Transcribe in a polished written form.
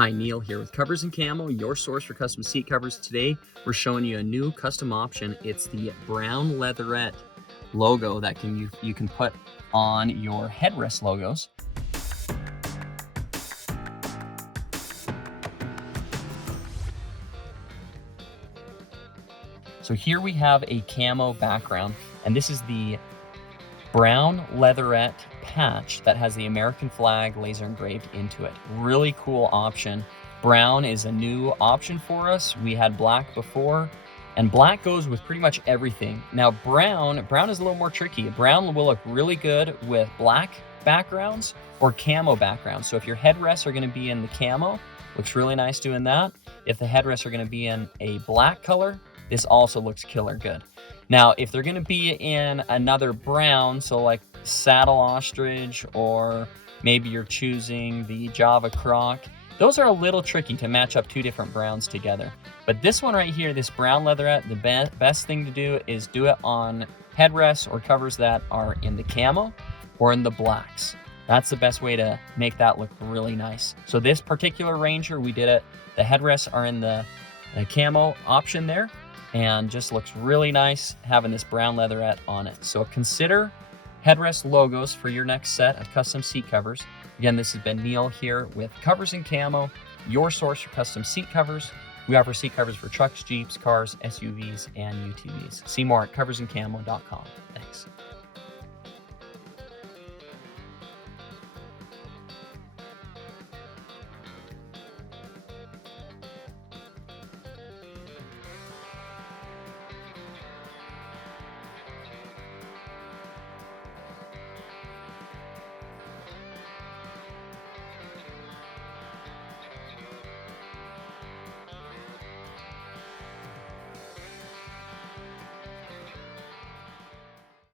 Hi, Neil here with Covers and Camo, your source for custom seat covers. Today, we're showing you a new custom option. It's the brown leatherette logo that you can put on your headrest logos. So here we have a camo background, and this is the brown leatherette patch that has the American flag laser engraved into it. Really cool option. Brown is a new option for us. We had black before, and black goes with pretty much everything. Now brown is a little more tricky. Brown will look really good with black backgrounds or camo backgrounds. So if your headrests are gonna be in the camo, looks really nice doing that. If the headrests are gonna be in a black color, this also looks killer good. Now, if they're gonna be in another brown, so like saddle ostrich, or maybe you're choosing the Java croc, those are a little tricky to match up two different browns together. But this one right here, this brown leatherette, the best thing to do is do it on headrests or covers that are in the camo or in the blacks. That's the best way to make that look really nice. So this particular Ranger, we did it, the headrests are in the camo option there, and just looks really nice having this brown leatherette on it. So consider headrest logos for your next set of custom seat covers. Again, this has been Neil here with Covers and Camo, your source for custom seat covers. We offer seat covers for trucks, Jeeps, cars, SUVs, and UTVs. See more at coversandcamo.com. Thanks.